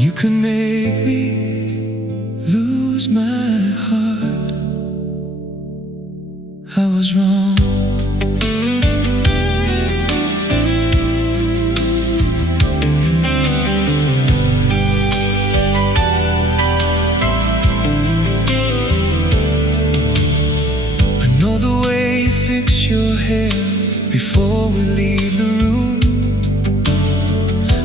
You could make me lose my heart. I was wrong. I know the way you fix your hair before we leave the room.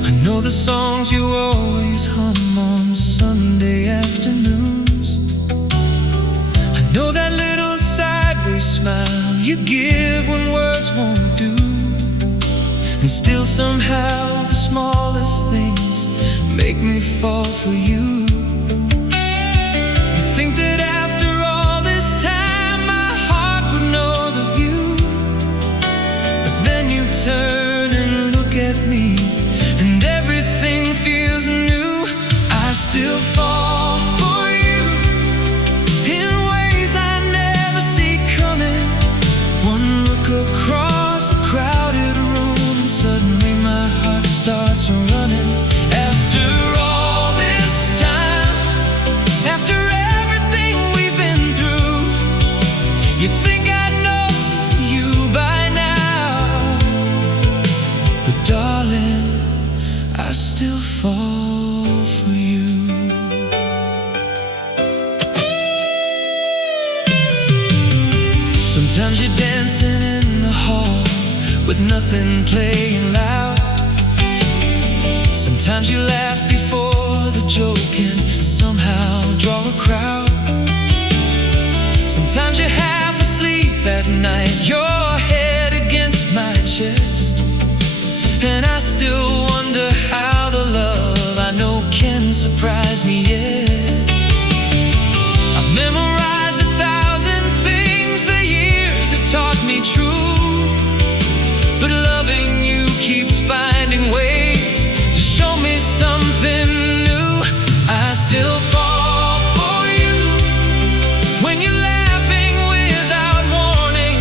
I know the songs you always hum on Sunday afternoons. I know that little sideways smile you give when words won't do. And still somehow the smallest things make me fall for you. You think that after all this time my heart would know the view, but then you turn and look at me and everything feels new. I still fall for you in ways I never see coming. One look across a crowded room and suddenly my heart starts running. After all this time, after everything we've been through, you think I know you by now, but darling, I still fall for you. Sometimes you're dancing in the hall with nothing playing loud. Sometimes you laugh before the joke and somehow draw a crowd. Sometimes you're half asleep at night, your head against my chest, and I still wonder how the love I know can surprise me yet. I've memorized 1,000 things the years have taught me true, but loving you keeps finding ways to show me something new. I still fall for you when you're laughing without warning,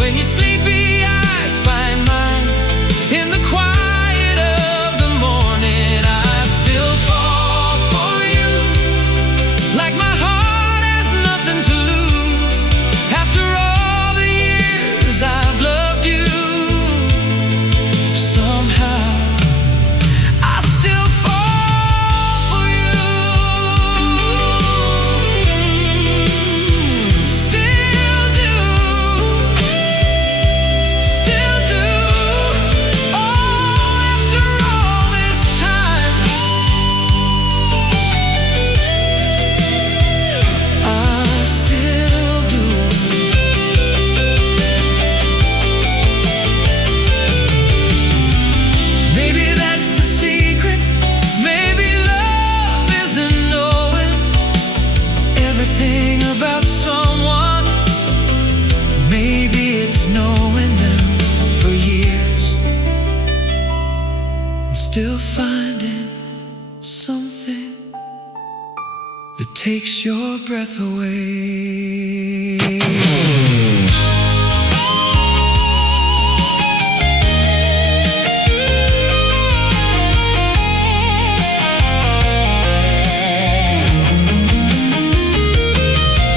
when your sleepy eyes find mine in the quiet of the morning. I still fall for you like my heart has nothing to lose. After all the years I've loved you, somehow I still fall for you. Still do, still do. Oh, after all this time, I still do. Maybe that's the secret. Maybe love isn't knowing everything about someone. Maybe it's knowing them for years and still finding something that takes your breath away.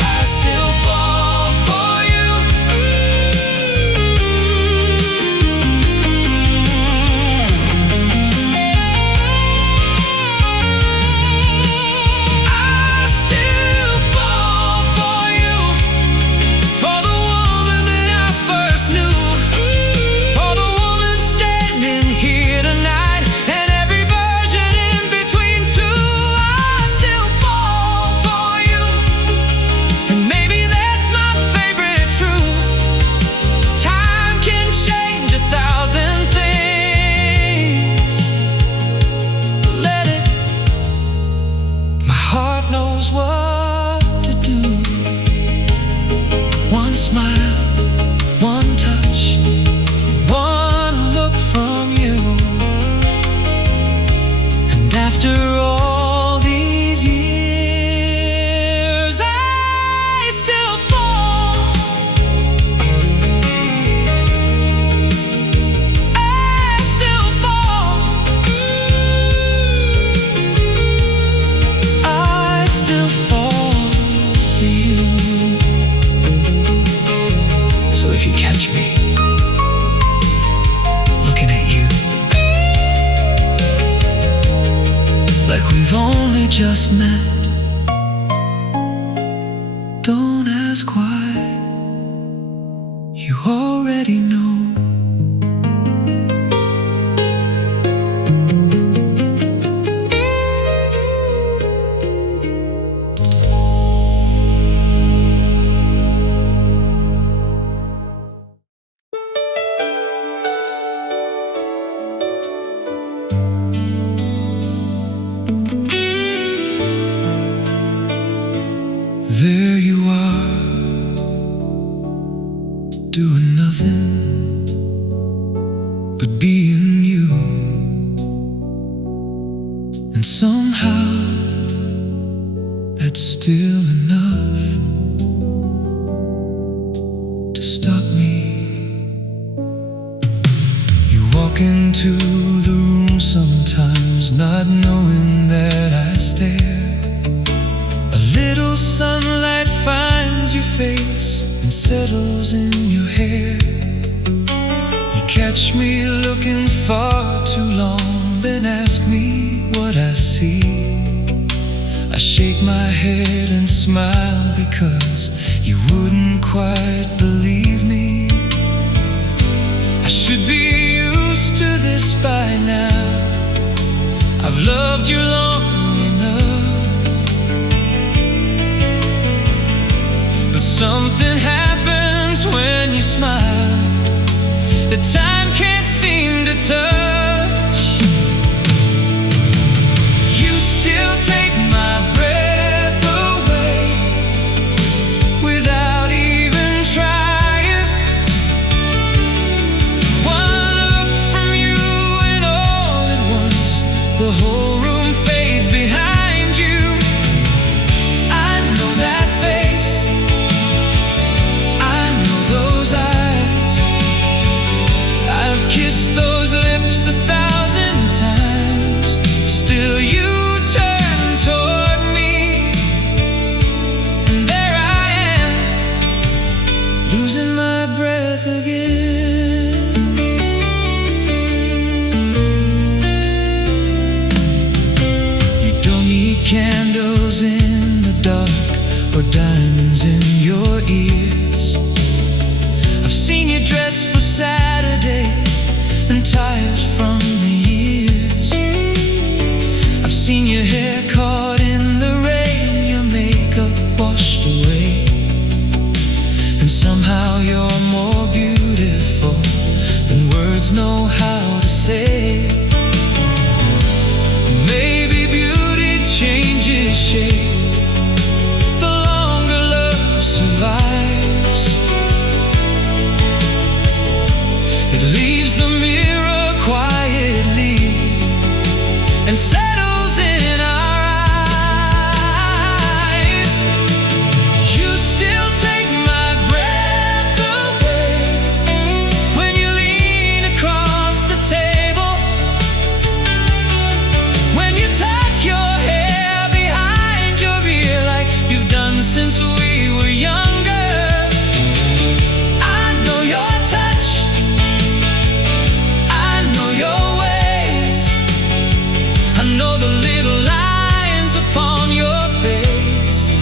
I still fall for you. I still fall for you, for the woman that I first knew, for the woman standing here tonight, and every version in between too. I still fall for you, and maybe that's my favorite truth. Time can change 1,000 things. Let it. My heart knows what to do. One smile, one touch, one look from you, and after all these years, I still fall. I still fall. like we've only just met. Don't ask why, you already know. There you are, doing nothing but being you, and somehow that's still enough to stop me. You walk into the room sometimes not knowing that I stare. A little sunlight finds your face and settles in your hair. You catch me looking far too long, then ask me what I see. I shake my head and smile because you wouldn't quite believe me. I should be used to this by now. I've loved you long enough. But something happens when you smile that time can't seem to touch. You still take my breath away without even trying. One look from you and all at once the whole room fades behind you. I know that face, I've kissed those lips 1,000 times. Still you turn toward me, and there I am, losing my breath again. You don't need candles in the dark or diamonds in your ears. I've seen you dressed for Saturday and tired from the years. I've seen your hair caught in the rain, your makeup washed away, and somehow you're more beautiful than words know how to say. Maybe beauty changes shape the longer love survives. It leaves the mirror quietly and settles in our eyes. You still take my breath away when you lean across the table, when you tuck your hair behind your ear like you've done since we were younger. I know your touch, I know the little lines upon your face,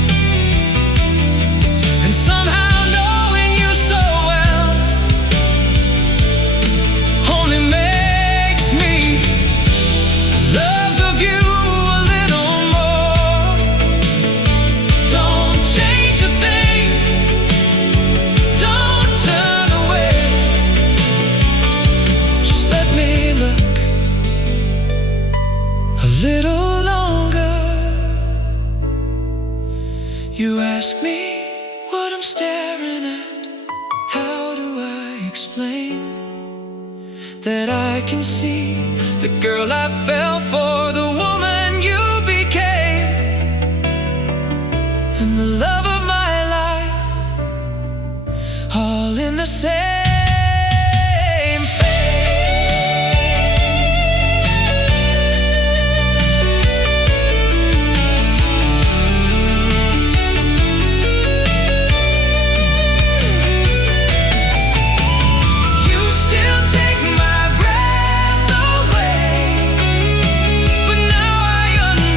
and somehow knowing you so well only makes me love the view a little more. Don't change a thing, don't turn away, just let me look a little longer. You ask me what I'm staring at. How do I explain that I can see the girl I fell for, the woman you became, and the love of my life, all in the same but now I understand.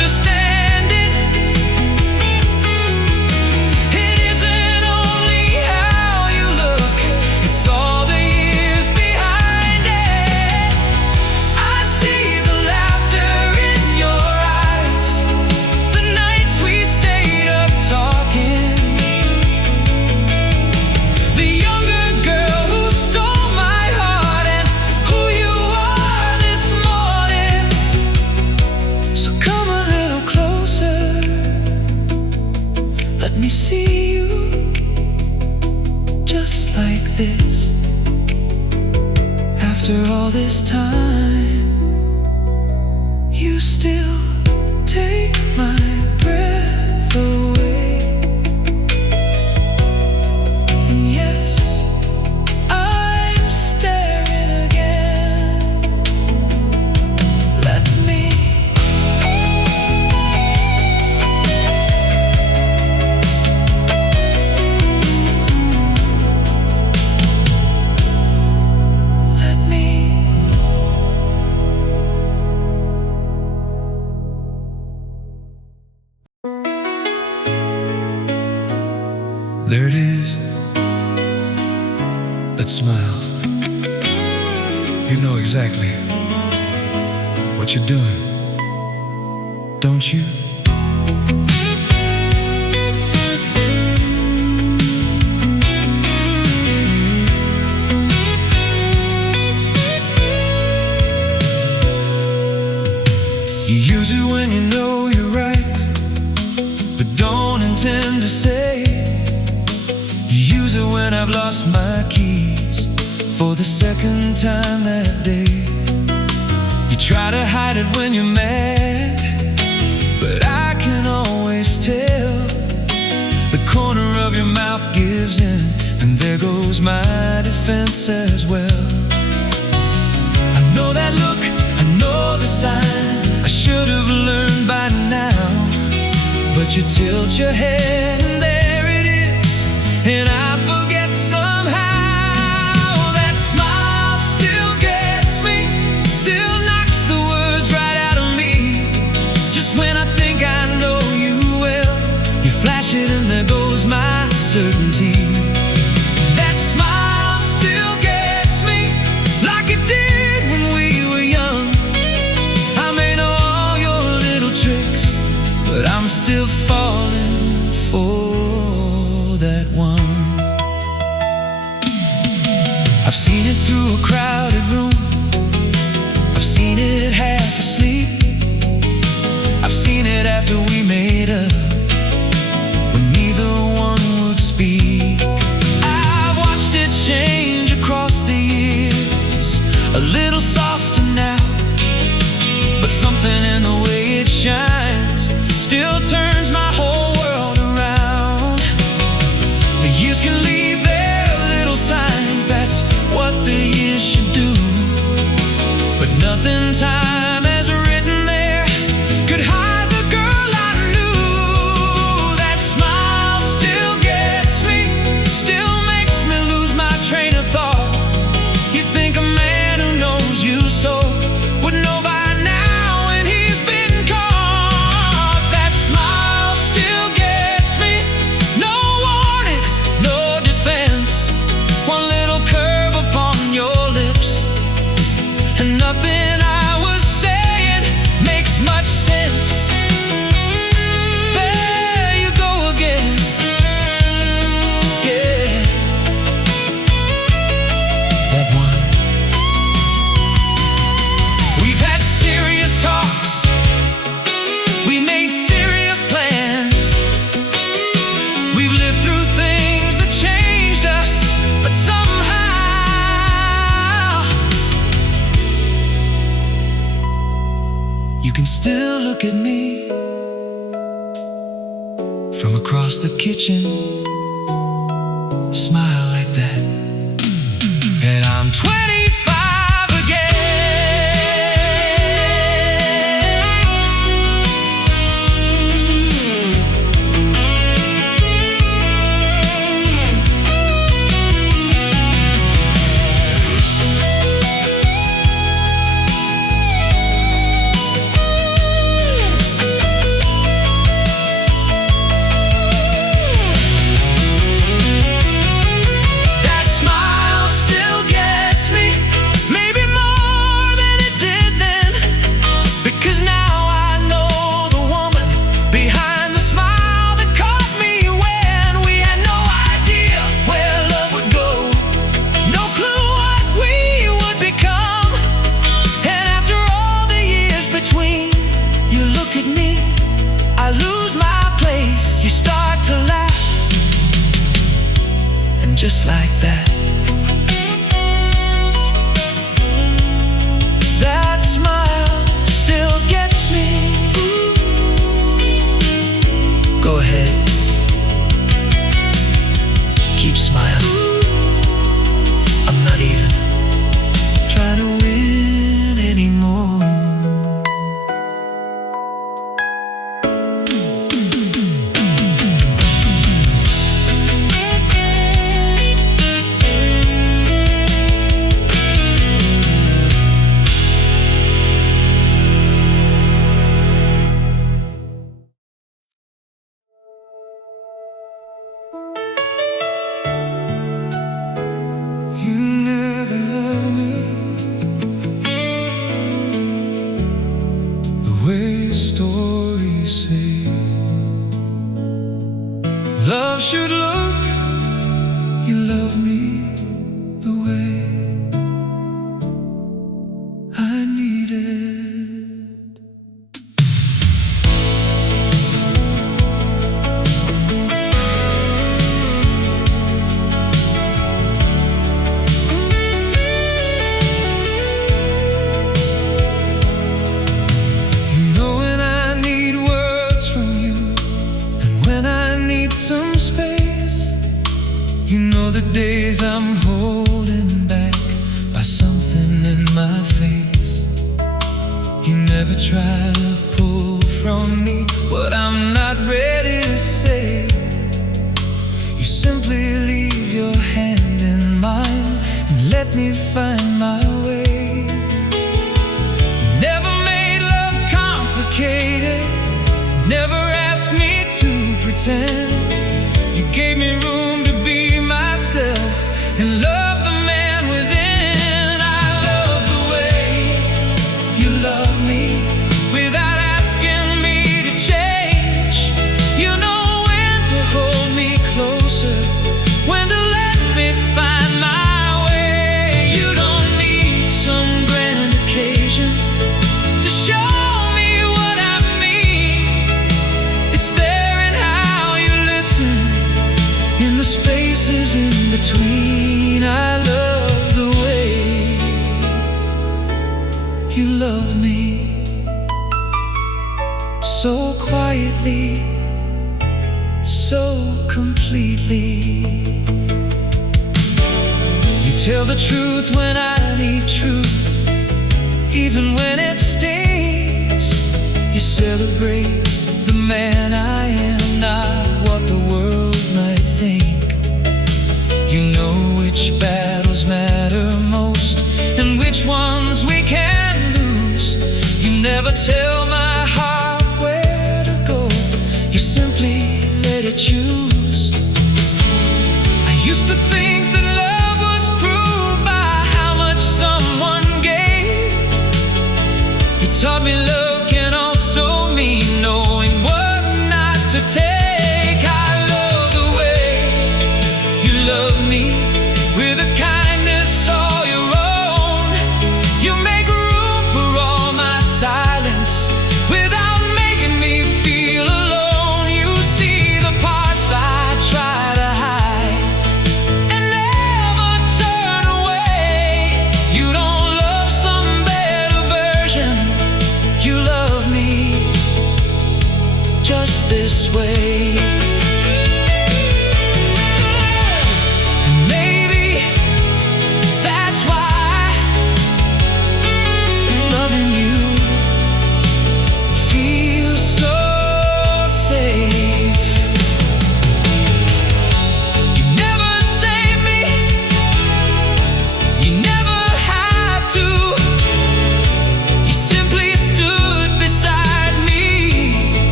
There it is, that smile. You know exactly what you're doing, don't you? You use it when you know you're right, but don't intend to say. You use it when I've lost my keys for the second time that day. You try to hide it when you're mad, but I can always tell. The corner of your mouth gives in, and there goes my defense as well. I know that look, I know the sign. I should have learned by now, but you tilt your head and there it is, and I forget somehow. That smile still gets me, still knocks the words right out of me. Just when I think I know you well, you flash it and there goes my certainty. That smile still gets me like it did when we were young. I may know all your little tricks, but I'm still falling for that one. I've seen it through a crowded room, I've seen it half asleep, I've seen it after we made up, when neither one would speak. I've watched it change across the years, a little softer now, but something in the way it shines still turns my whole world around. The years can leave their little signs, that's what the years should do, but nothing time has written there could hide the girl I knew. That smile still gets me, still makes me lose my train of thought. You think a man who knows you so would know by now when he's been caught. That smile still gets me, no warning, no defense. One little curve upon your lips, and nothing I was saying makes much sense. There you go again, yeah. That one. We've had serious talks, we made serious plans, we've lived through things that changed us, but somehow you can still look at me from across the kitchen, smile like that, and I'm 25 again. That smile still gets me, maybe more than it did then, because now I know the woman behind the smile that caught me when we had no idea where love would go, no clue what we would become. And after all the years between, you look at me, I lose my place, you start to laugh, and just like that, that smile still gets me. Go ahead, keep smiling. I'm not even trying to win anymore. stories say. Love should look, you love me the way I need it. Some space, you know the days I'm holding back by something in my face. You never try to pull from me what I'm not ready to say. You simply leave your hand in mine and let me find my way. You never made love complicated, never asked me to pretend. You gave me room to be myself and love the man within. I love the way you love me without asking me to change. You know when to hold me closer, when to let me find my way. You don't need some grand occasion to show me what I mean. It's there in how you listen, in the spaces in between. I love the way you love me, so quietly, so completely. You tell the truth when I need truth, even when it stings. You celebrate the man I am, not what the world might think. You know which battles matter most and which ones we can lose. You never tell my heart where to go, you simply let it choose. I used to think that love was proved by how much someone gave. You taught me love can also mean knowing what not to take. I love the way you love me with a kindness all your own. You make room for all my silence without making me feel alone. You see the parts I try to hide and never turn away. You don't love some better version, you love me just this way.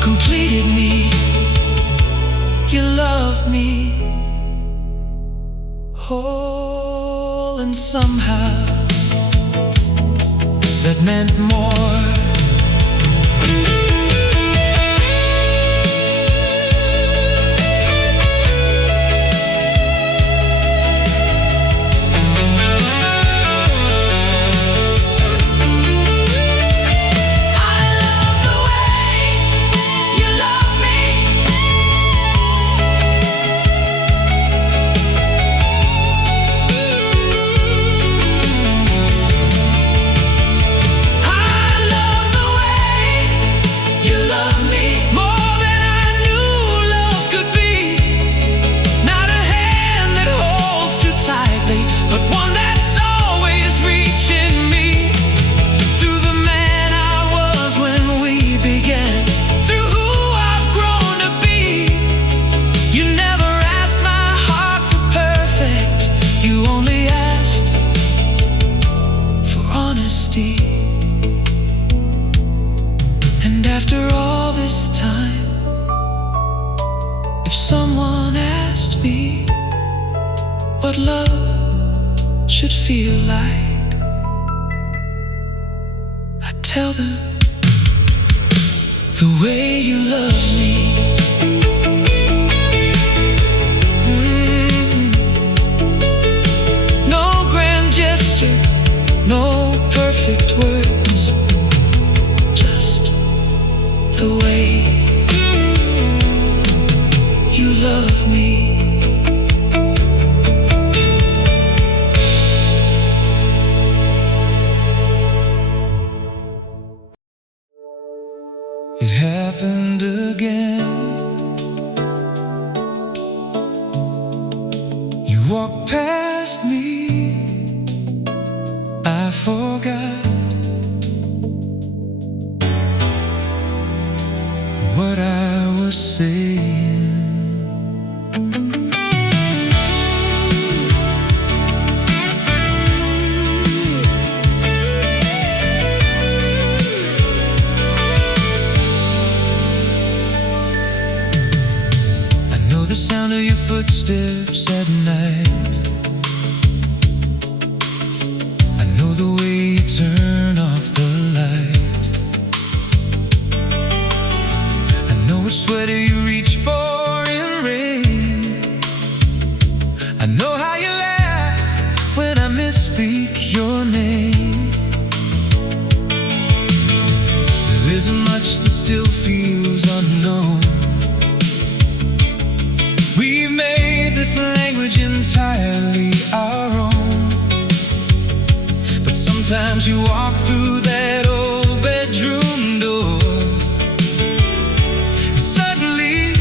Completed me, you loved me whole, and somehow that meant more. I love If someone asked me what love should feel like, I'd tell them the way you love me. No grand gesture, no perfect words, just the way you love me. It happened again. You walked past me, I forgot what I was saying. The sound of your footsteps at night. I know the way you turn off the light. I know which sweater you reach for in rain. I know how you laugh when I misspeak your name. There isn't much that still feels unknown. We've made this language entirely our own. But sometimes you walk through that old bedroom door, and suddenly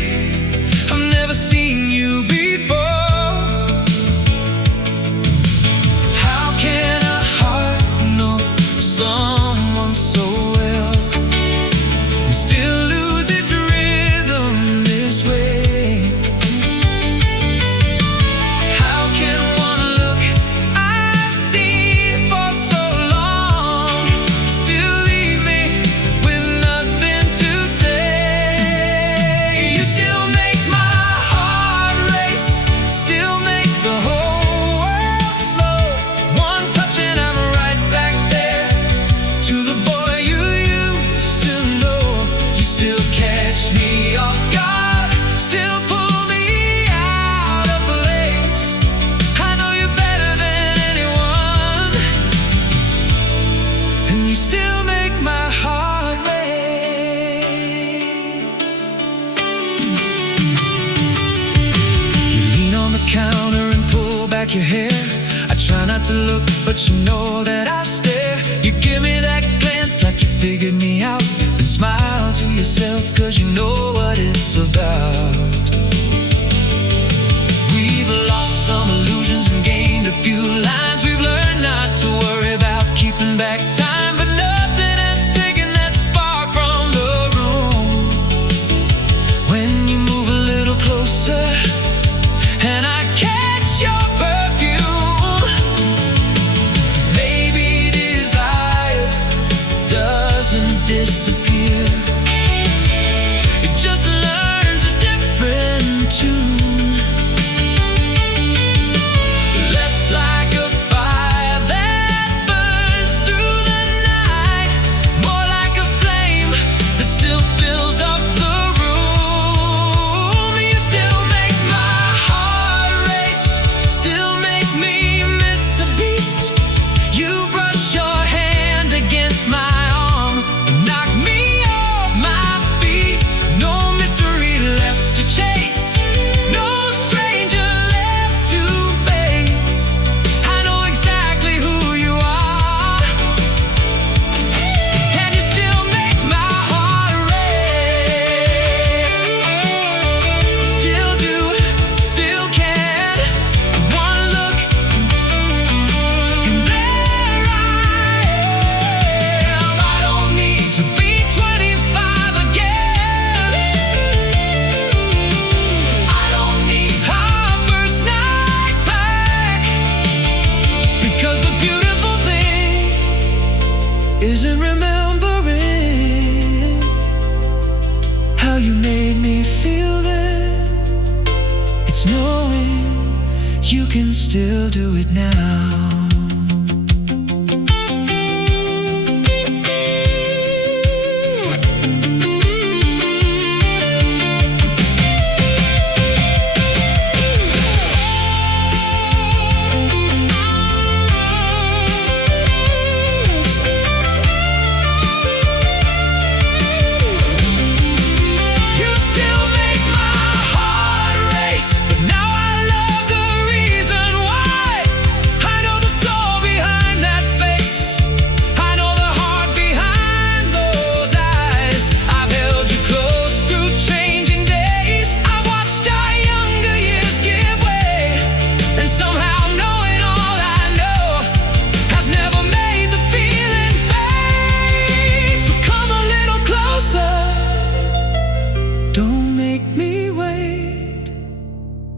I've never seen you before. How can a heart know someone so well and still lose its rhythm this way? Counter and pull back your hair. I try not to look, but you know that I stare. You give me that glance like you figured me out, then smile to yourself, cause you know what it's about. We've lost some illusions and gained a few lines. We've learned not to worry about keeping back time, but nothing has taken that spark from the room. When you move a little closer and I catch your perfume, maybe desire doesn't disappear. It just learns a different is knowing you can still do it now.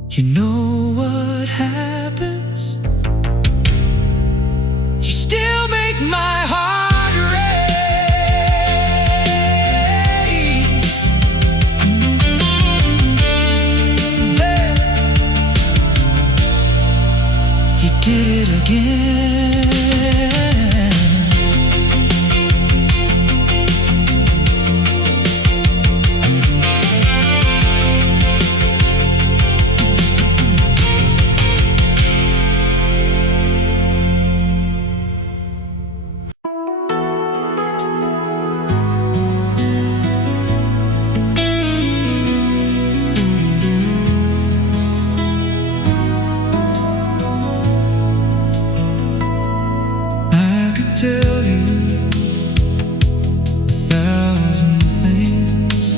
You know what happens? You still make my heart race. There, you did it again. Tell you 1,000 things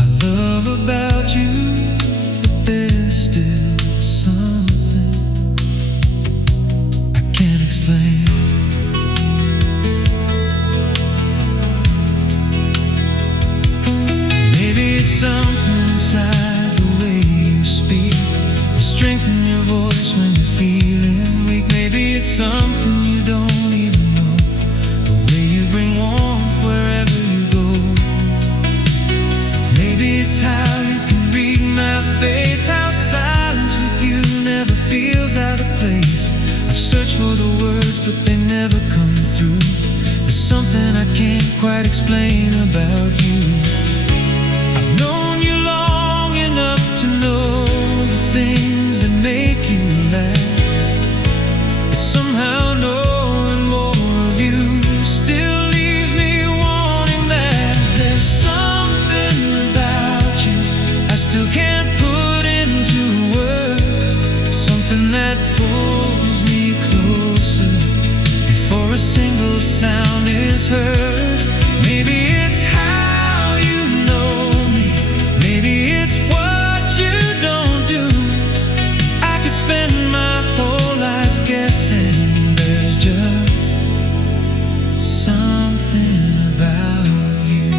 I love about you, but there's still something I can't explain. Maybe it's something inside the way you speak, the strength in your voice when you're feeling weak. Maybe it's something you don't even know, the way you bring warmth wherever you go. Maybe it's how you can read my face, how silence with you never feels out of place. I've searched for the words but they never come through. There's something I can't quite explain about you. I've known you long enough to know the things that make you laugh, but somehow knowing more of you still leaves me wanting that. There's something about you I still can't put into words, something that pulls me closer before a single sound is heard. Maybe it's how you know me, maybe it's what you don't do. I could spend my whole life guessing. There's just something about you.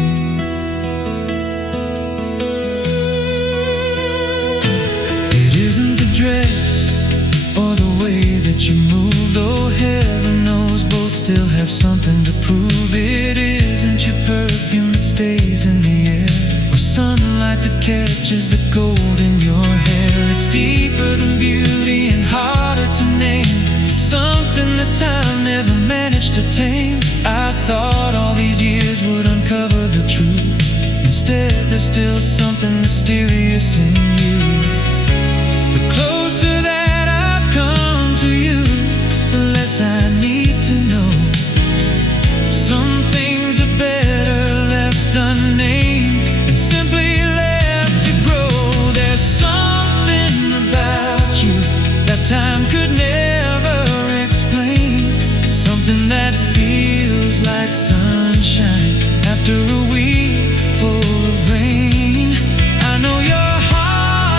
It isn't the dress or the way that you move, though heaven knows both still have something to prove. It isn't your perfume that stays in the air, or sunlight that catches the gold in your hair. It's deeper than beauty and harder to name, something that time never managed to tame. I thought all these years would uncover the truth. Instead, there's still something mysterious in you. The closer that I've come to you, the less I need to know. Some things are better left unnamed and simply left to grow. There's something about you that time could never explain, something that feels like sunshine after a week full of rain. I know your heart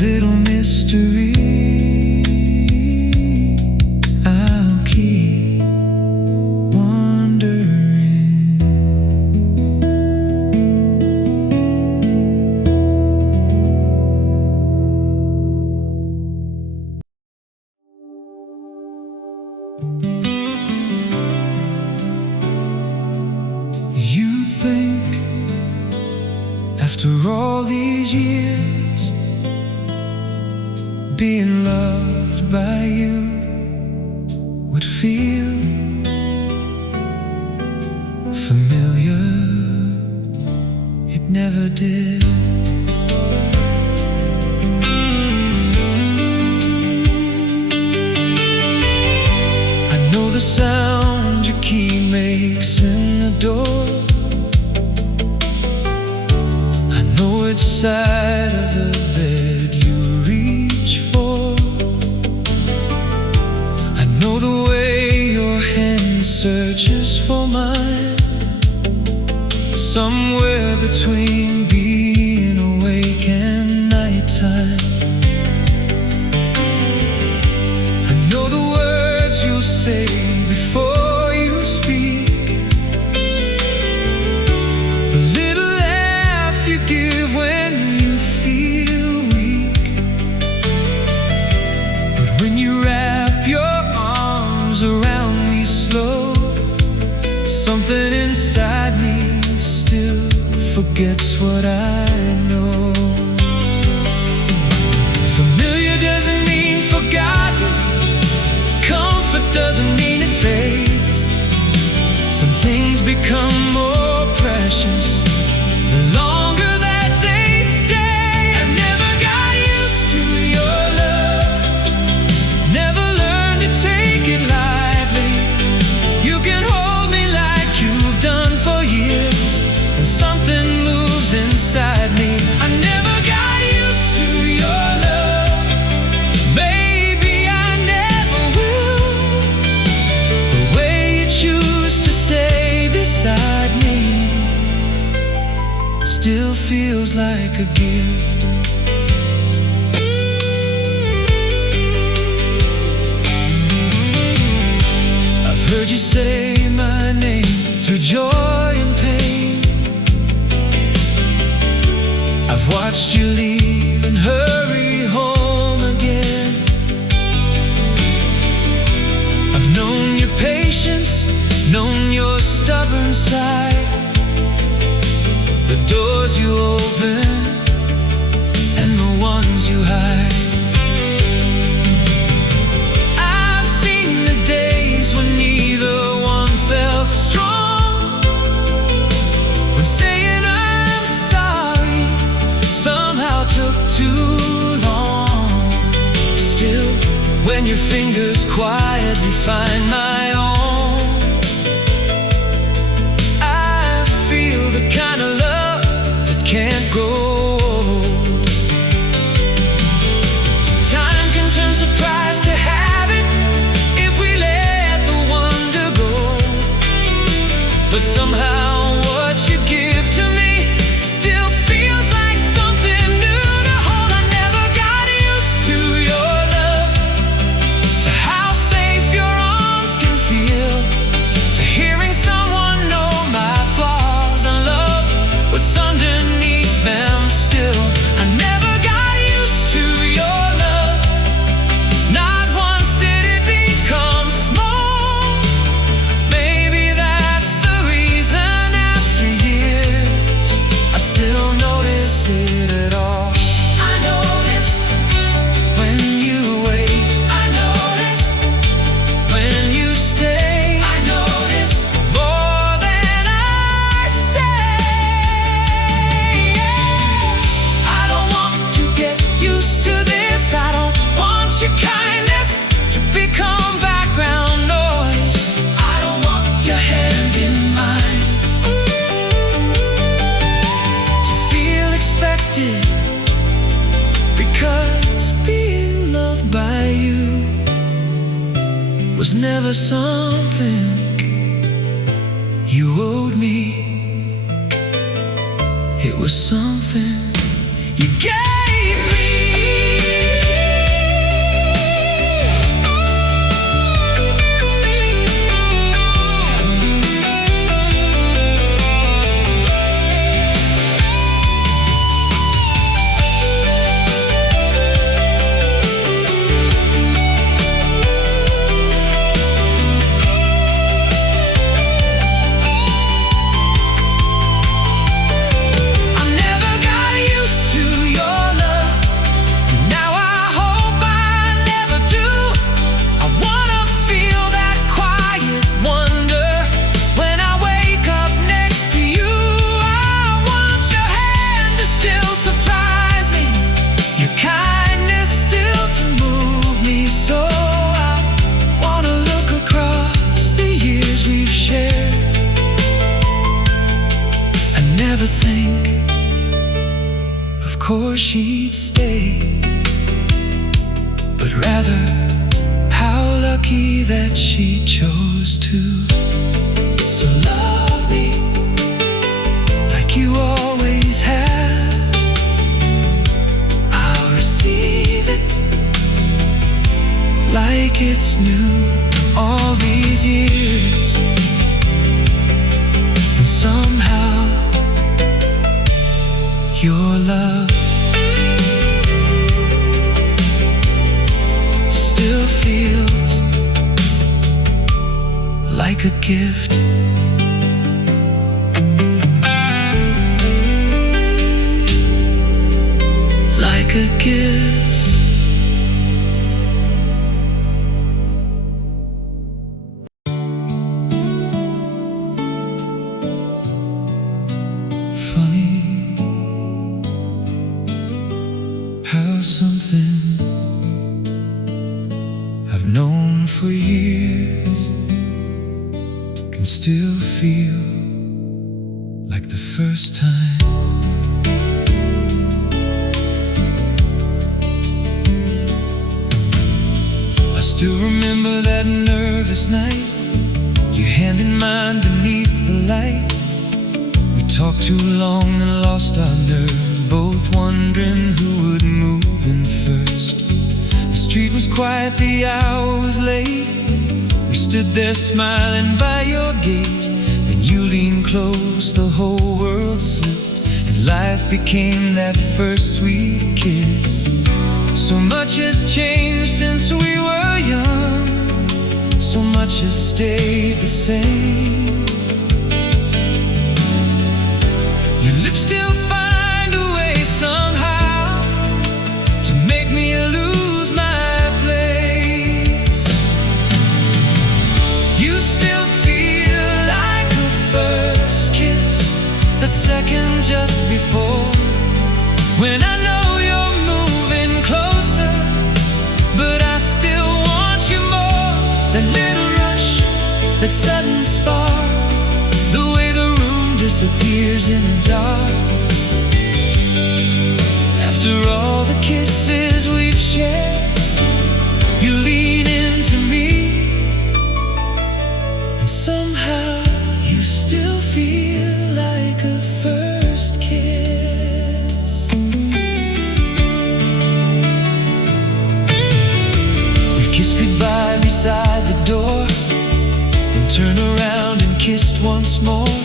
little mystery I'll keep wondering. You think after all these years being loved by you would feel familiar. It never did. I know the sound your key makes in the door. I know which side of the bed you reach for. I know the way your hand searches for mine, somewhere between being awake and nighttime. I know the words you'll say before you speak, the little laugh you give when you feel weak. But when you wrap your arms around me slow, something inside me still forgets what I know. Familiar doesn't mean forgotten. Comfort doesn't mean it fades. Some things become more precious the longer that they stay. I never got used to your love, never learned to take it lightly. You can hold me like you've done for years, and something moves inside me. I never got used to your love, maybe I never will. The way you choose to stay beside me still feels like a gift. I've heard you say my name through joy and pain. I've watched you leave and hurry home again. I've known your patience, known your stubborn side, the doors you open and the ones you hide. I've seen the days when neither one felt strong, when saying I'm sorry somehow took too long. Still, when your fingers quietly find my own, I feel the kind of love that can't grow. Time can turn surprise to habit if we let the wonder go. But somehow what you give to me still feels like something new to hold. I never got used to your love, to how safe your arms can feel, to hearing someone know my flaws and love what's underneath them still. I never got used to your love, not once did it become small. Maybe that's the reason after years I still notice it at all. I notice when you wait, I notice when you stay, I notice more than I say. I don't want to get used to this. I don't want your kindness to become background noise. I don't want your hand in mine to feel expected, because being loved by you was never something you owed me. It was something you gave me. lucky that she chose to. So love me like you always have. I'll receive it like it's new all these years. And somehow your love still feels like a gift. Like a gift. Funny how something I've known for years can still feel like the first time. I still remember that nervous night, your hand in mine beneath the light. We talked too long and lost our nerve, both wondering who would move in first. The street was quiet, the hour was late. We stood there smiling by your gate. Then you leaned close, the whole world slipped, and life became that first sweet kiss. So much has changed since we were young, so much has stayed the same. Your lips still find a way somehow to make me lose my place. You still feel like a first kiss, that second just before, when I know you're moving closer, but I still want you more. That little rush, that sudden spark, the way the room disappears in the dark. After all the kisses we've shared, you lean into me, and somehow you still feel like a first kiss. We've kissed goodbye beside the door, then turned around and kissed once more.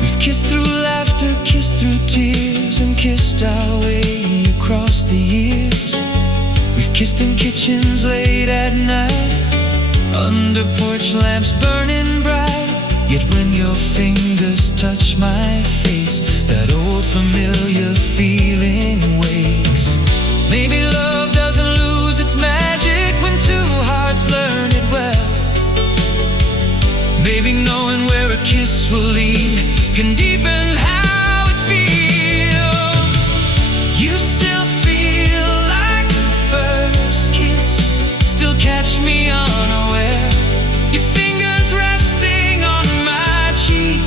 We've kissed through laughter, kissed through tears, and kissed our way across the years. We've kissed in kitchens late at night, under porch lamps burning bright. Yet when your fingers touch my face, that old familiar feeling wakes. Maybe love doesn't lose its magic when two hearts learn it well. Maybe knowing where a kiss will lead can deepen how it feels. You still feel like the first kiss, still catch me unaware. Your fingers resting on my cheek,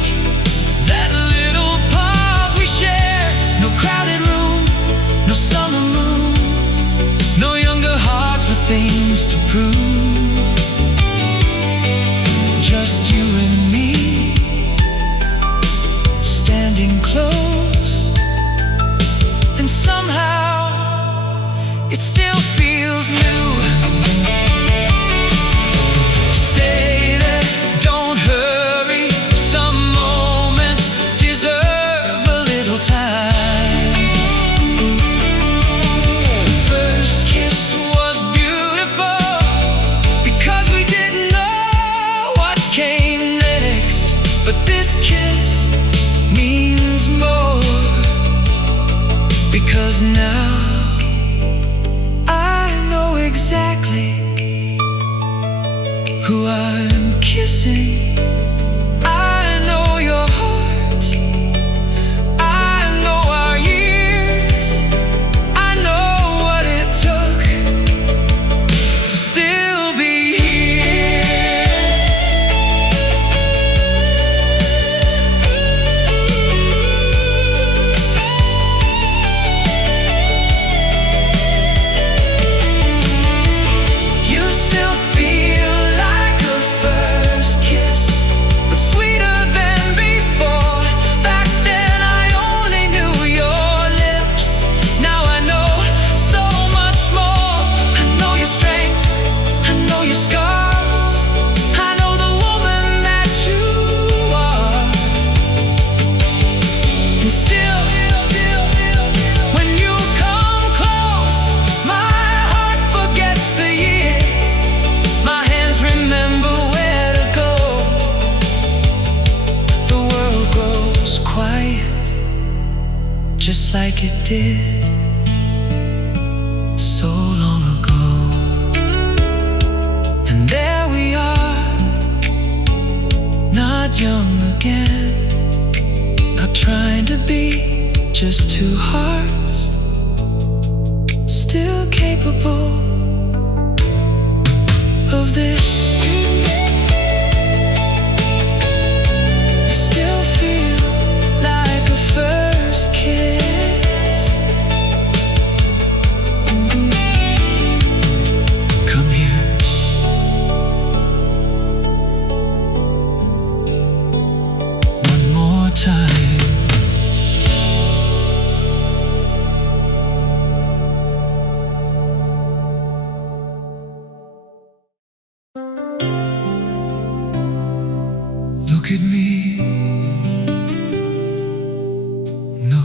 that little pause we share. No crowded room, no summer moon, no younger hearts with things to prove. Just you and me, standing close, and somehow it still feels new. Stay there, don't hurry, some moments deserve a little time. The first kiss was beautiful, just like it did so long ago. And there we are, not young again, not trying to be, just two hearts still capable of this. Look at me, no,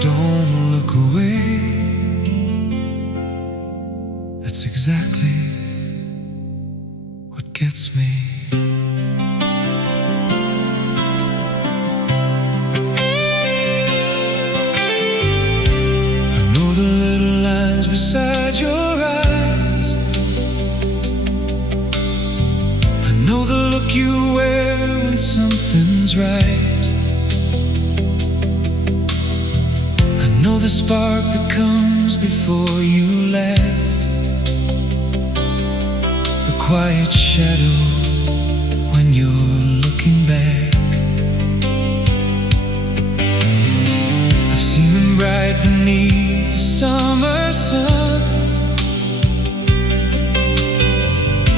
don't look away. That's exactly what gets me. I know the little lines beside your eyes, know the look you wear when something's right. I know the spark that comes before you laugh, the quiet shadow when you're looking back. I've seen them bright beneath the summer sun,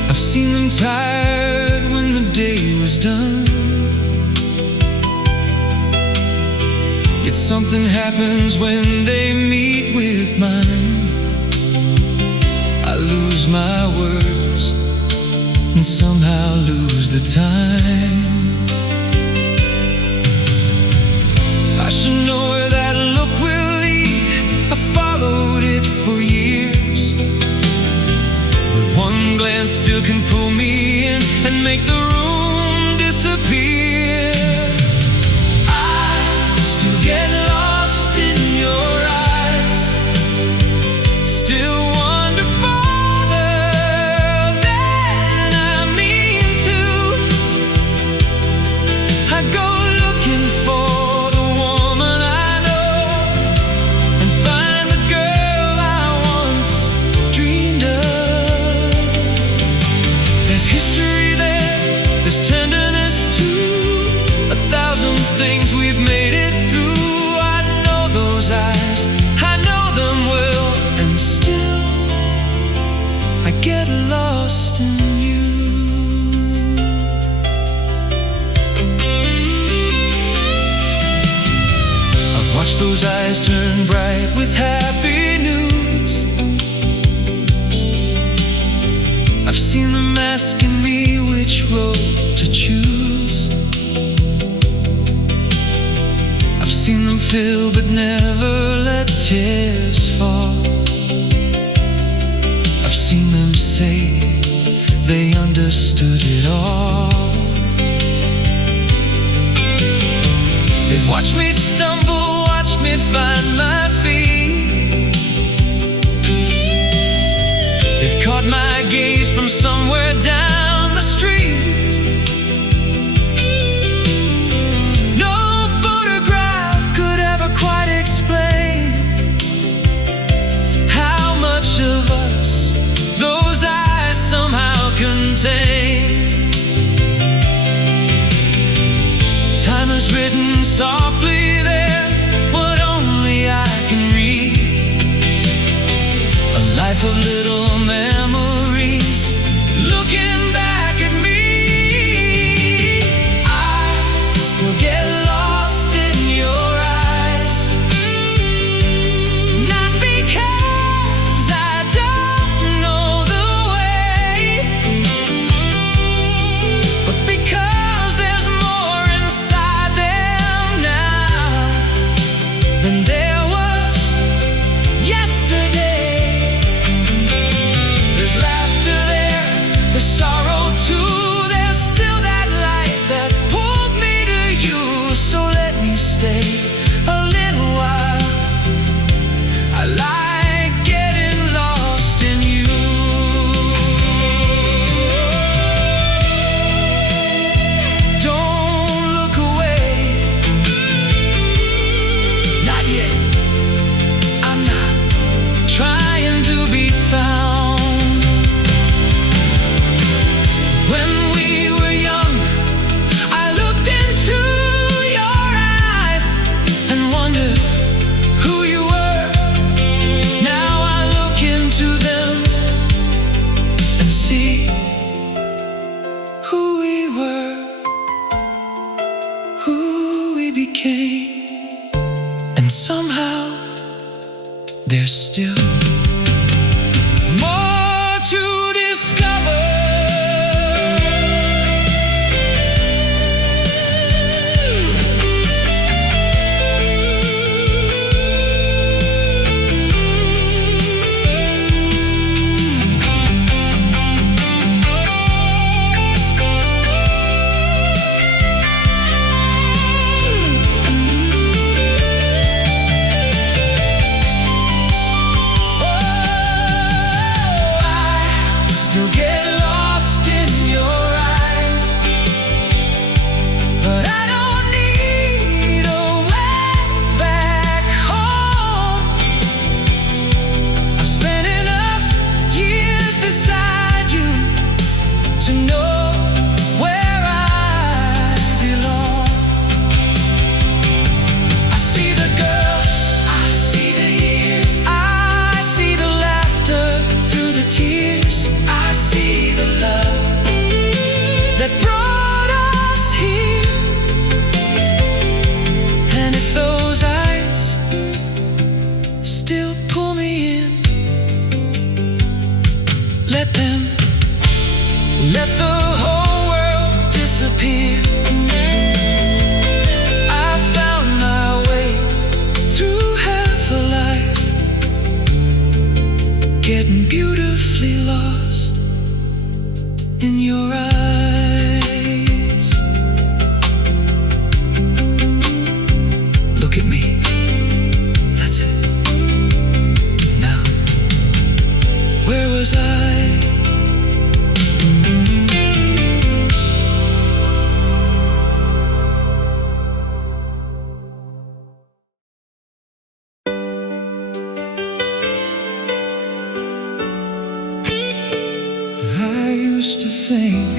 I've seen them tired when the day was done. Yet something happens when they meet with mine. I lose my words and somehow lose the time. I should know where that look will lead. I followed it for years, but one glance still can pull me in and make the room disappear. I still get lost in your eyes, still wonder farther than I mean to. I go looking for the woman I know and find the girl I once dreamed of. There's history there, there's tenderness too, 1,000 things we've made it through. I know those eyes, I know them well, and still I get lost in you. I've watched those eyes turn bright with happy news. I've seen them asking me which road to choose. I've seen them fill but never let tears fall. I've seen them say they understood it all. They've watched me stumble, watched me find my feet. They've caught my gaze from somewhere down the street. No photograph could ever quite explain how much of us those eyes somehow contain. Time has written softly there what only I can read, a life of little memories looking back at me. I still get lost in your eyes, not because I don't know the way, but because there's more inside them now than there was yesterday. like getting lost in you. Don't look away, not yet. I'm not trying to be found. When we were young, I looked into your eyes and wondered who you were. Now I look into them and see who we were, who we became. And somehow there's still more to discover. Still get lost in your eyes, but I don't need a way back home. I've spent enough years beside you to know where I belong. I see the girl, I see the years, I see the laughter through the tears. I see the love that brought us here. And if those eyes still pull me in, let them, let the whole world disappear. I found my way through half a life, getting beautifully lost in your eyes. Look at me, that's it. Now, where was I? I used to think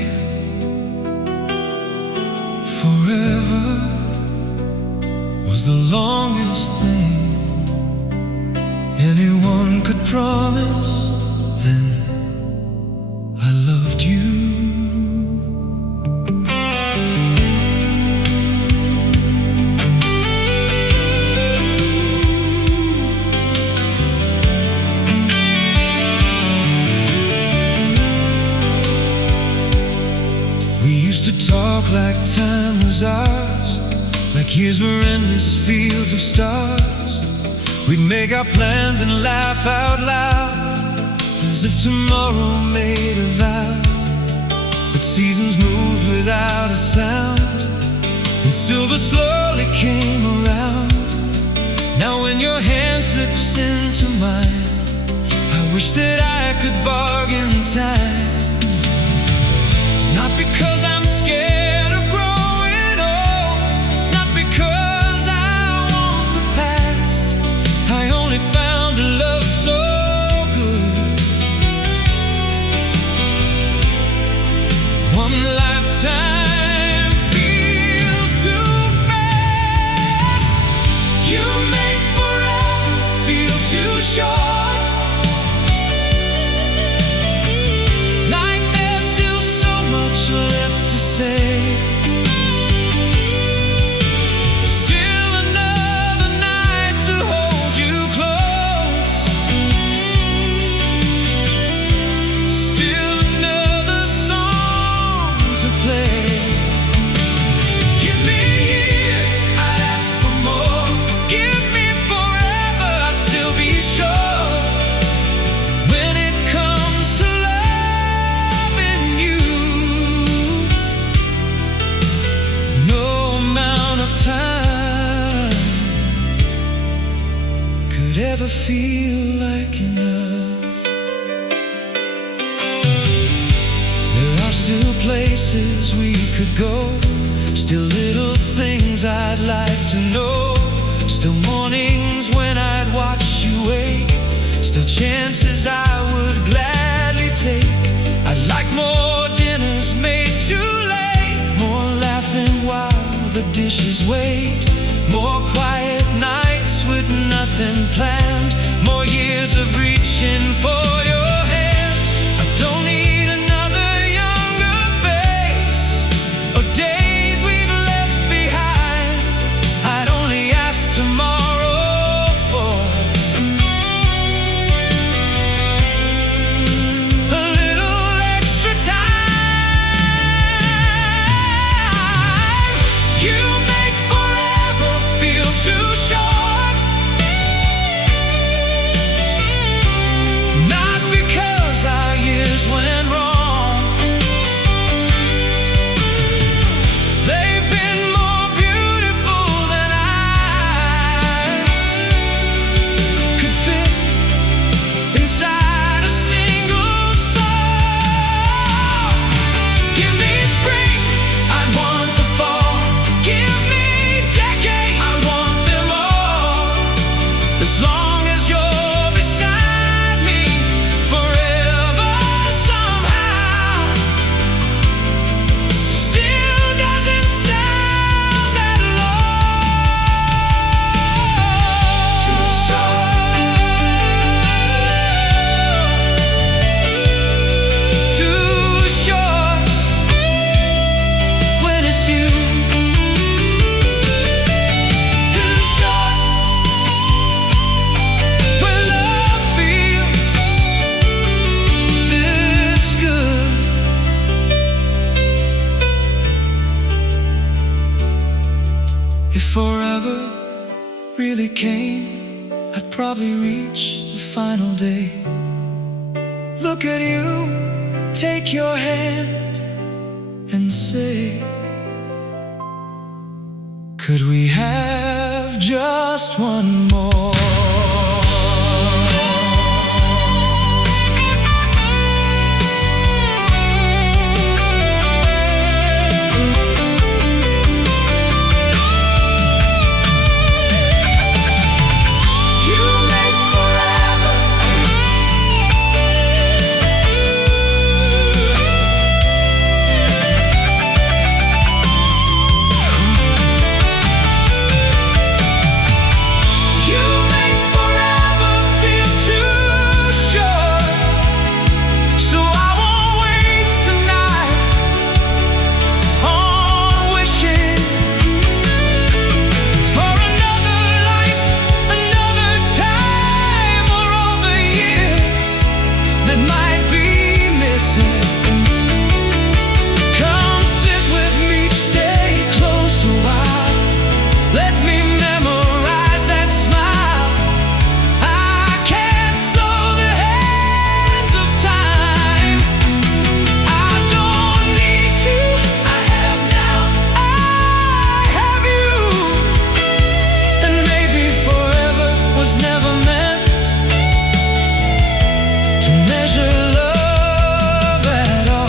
forever was the longest thing anyone could promise. Then I loved you. We used to talk like time was ours, like years were endless fields of stars. We'd make our plans and laugh out loud, as if tomorrow made a vow. But seasons moved without a sound, and silver slowly came around. Now when your hand slips into mine, I wish that I could bargain time. Not because I'm scared of growing old, not because I want the past. I only found a love so good, one lifetime feels too fast. You make forever feel feel like enough. There are still places we could go, still little things I'd like to know, still mornings when I'd watch you wake, still chances I would gladly take. I'd like more dinners made too late, more laughing while the dishes wait, more quiet nights with nothing planned, more years of reaching for your hand. I don't need another younger face or days we've left behind. I'd only ask tomorrow for a little extra time. You make forever feel too short, not because our years went wrong. They've been more beautiful than I could fit inside a single song. Give me spring, I want the fall. Give me decades, I want them all. As long as you're beside me, forever somehow. Still doesn't sound that long. Too short when it's you. Too short when love feels this good. If forever really came, I'd probably reach the final day. Look at you, take your hand and say, could we have just one more? You make forever feel too short, so I won't waste tonight on wishing for another life, another time, or all the years that might be missing. Come sit with me, stay close a while. Let me memorize that smile. I can't slow the hands of time. I don't need to, I have now. I have you. And maybe forever was never meant to measure love at all.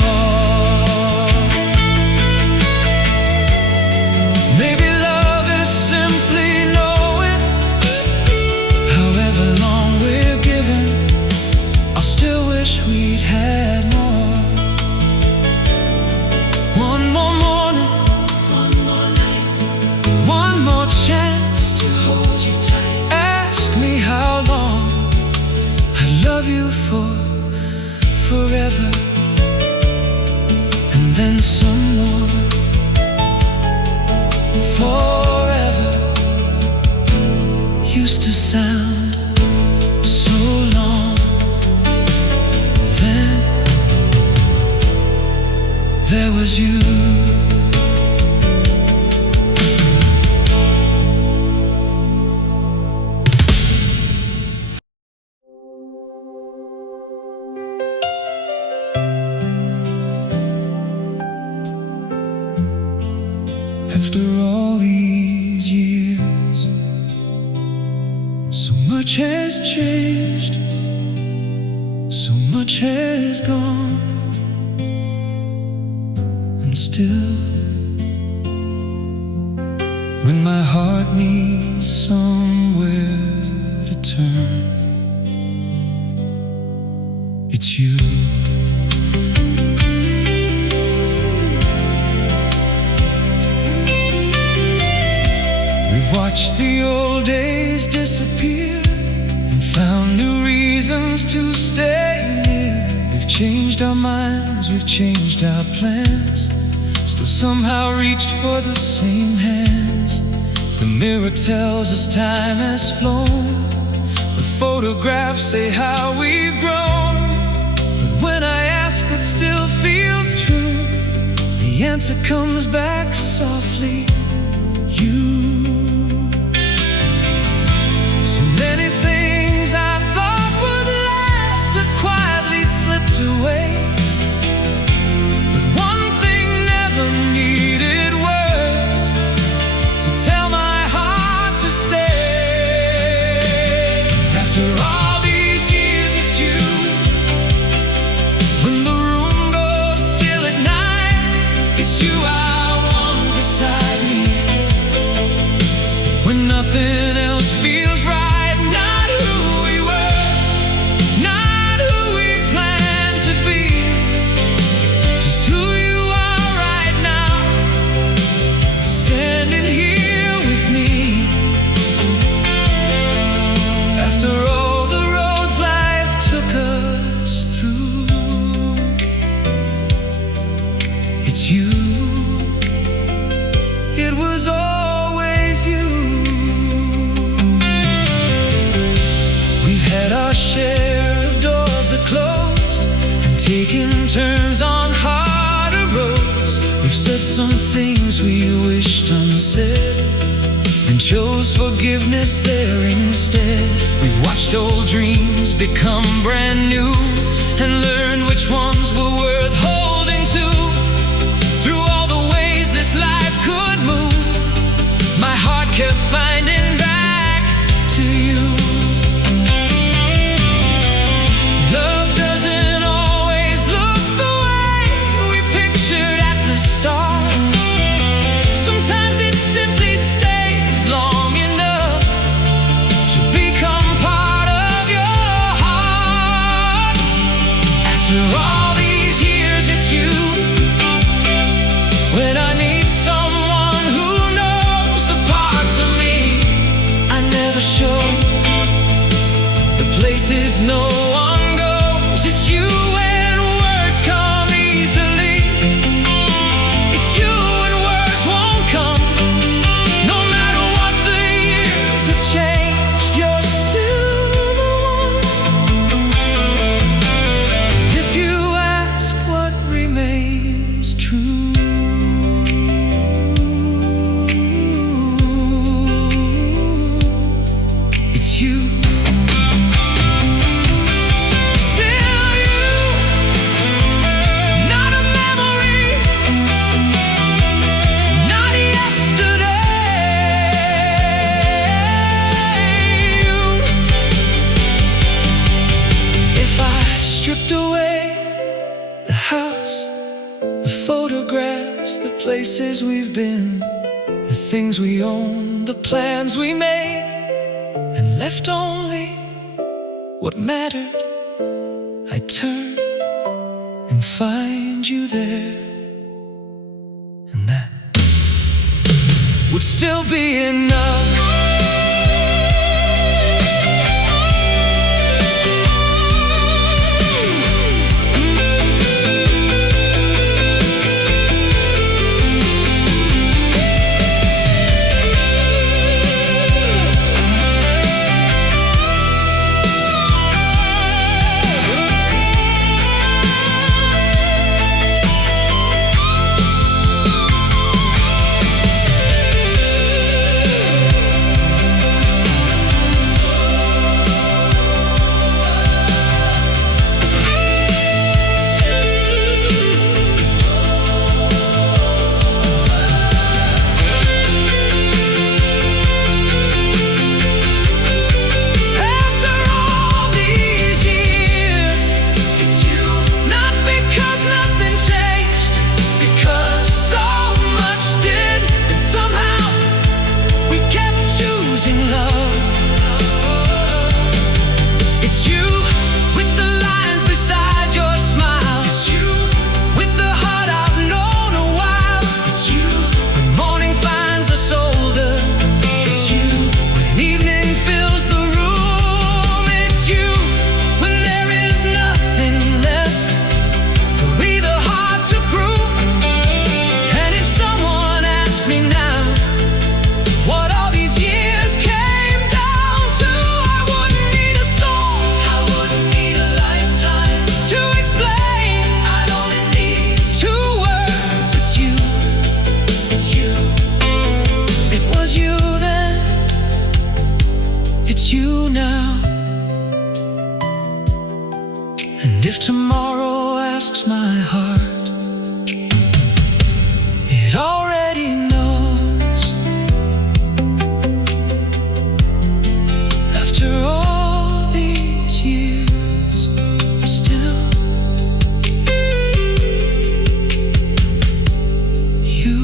Maybe love is simply knowing, however long we're given, I still wish we'd had more. One more morning, one more night, one more chance to hold you tight. Ask me how long. I love you for forever, and then some more. Forever used to sound so long. Then there was you. After all these years, changed, so much has gone, and still, when my heart needs somewhere to turn, it's you. We've watched the old days disappear and found new reasons to stay near. We've changed our minds, we've changed our plans, still somehow reached for the same hands. The mirror tells us time has flown, the photographs say how we've grown. But when I ask what still feels true, the answer comes back softly: you. So many things I thought would last have quietly slipped away, but one thing never needed words to tell my heart to stay. After all these years, it's you. When the room goes still at night, it's you I want beside me. When nothing else feels right, not who we were, not who we planned to be, just who you are right now, standing here with me. After all the roads life took us through, it's you. It was always you. We've had our share of doors that closed and taken turns on harder roads. We've said some things we wished unsaid and chose forgiveness there instead. We've watched old dreams become brand new and learned which ones were worth holding to. Through all the ways this life could move, my heart kept finding back to you. Love doesn't always look the way we pictured at the start. Sometimes it simply stays long enough to become part of your heart. After all these years, it's you. When I need someone who knows the parts of me I never show, the places no one goes, it's you. When words come easily, it's you when words won't come. No matter what the years have changed, you're still the one. And if you ask what remains true, it's you. Still you, not a memory, not yesterday. You. If I stripped away the house, the photographs, the places we've been, the things we own, the plans we made, and left only what mattered, I'd turn and find you there, and that would still be enough. if tomorrow asks my heart, it already knows. After all these years, I still you.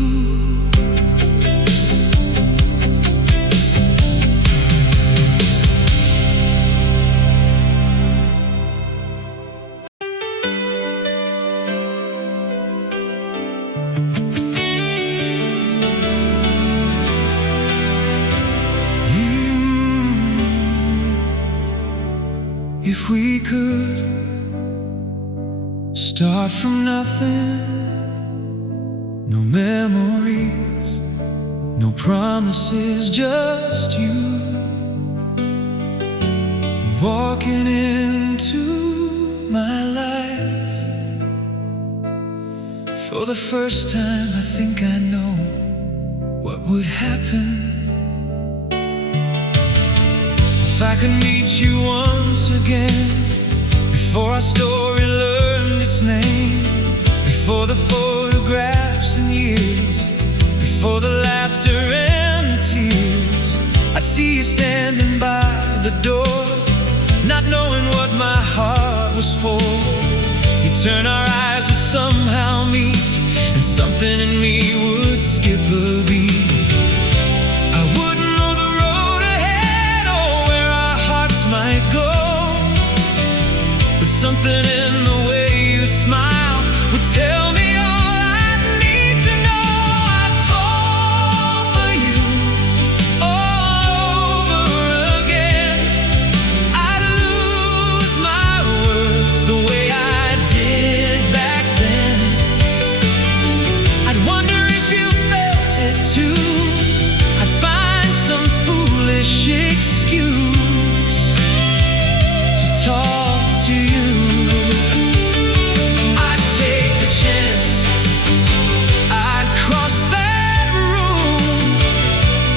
If we could start from nothing, no memories, no promises, just you walking into my life. For the first time, I think I know what would happen if I could meet you once again, before our story learned its name, before the photographs and years, before the laughter and the tears. I'd see you standing by the door, not knowing what my heart was for. You'd turn, our eyes would somehow meet, and something in me would skip a beat. I wouldn't know the road ahead or where our hearts might go, but something in the way you smile would tell me all I need to know. I'd fall for you all over again. I'd lose my words the way I did back then. I'd wonder if you felt it too. I'd find some foolish excuse to talk to you. I'd take the chance, I'd cross that room,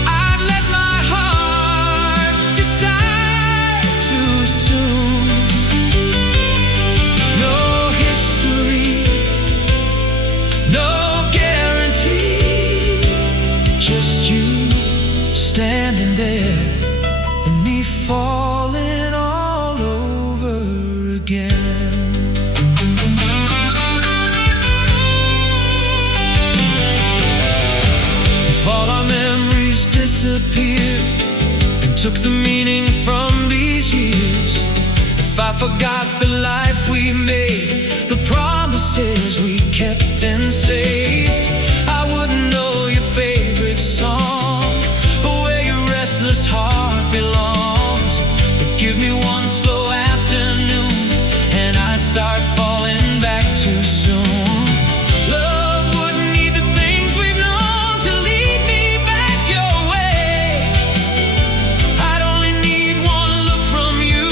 I'd let my heart decide too soon. No history, no guarantee, just you standing there and me falling all over again. If all our memories disappeared and took the meaning from these years, if I forgot the life we made, the promises we kept and saved, I wouldn't know your favorite song or where your restless heart belongs. But give me one slow afternoon and I'd start falling back too soon. Love wouldn't need the things we've known to lead me back your way. I'd only need one look from you,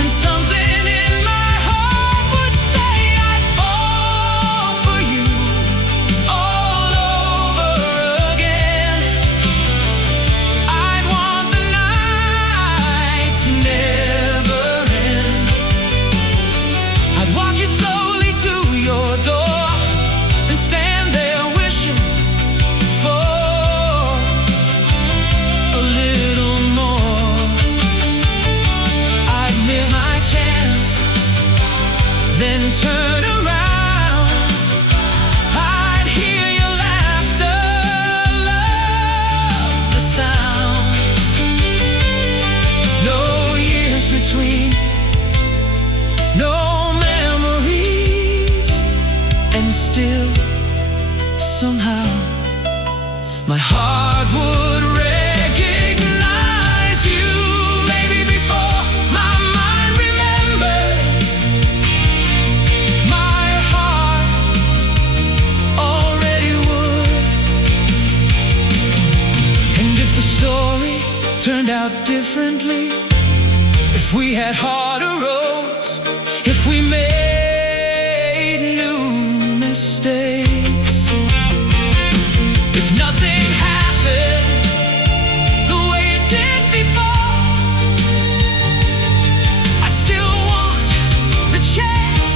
and something in my heart would say I'd fall for you all over again. I'd want the night to never end. I'd walk you slowly to your door and stand there wishing for a little more. I'd miss my chance, then turn around. I'd hear your laughter, love the sound. No years between, no memories, and still somehow my heart would recognize you. Maybe before my mind remembered, my heart already would. And if the story turned out differently, if we had harder roads, if we made new mistakes, if nothing happened the way it did before, I'd still want the chance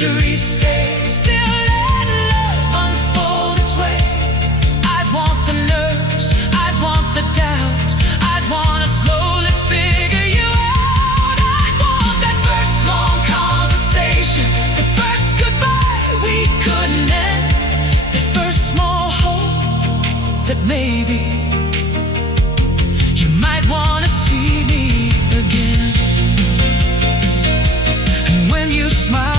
mystery stay. Still let love unfold its way. I'd want the nerves, I'd want the doubt, I'd wanna slowly figure you out. I'd want that first long conversation, the first goodbye we couldn't end, the first small hope that maybe you might wanna see me again. And when you smile,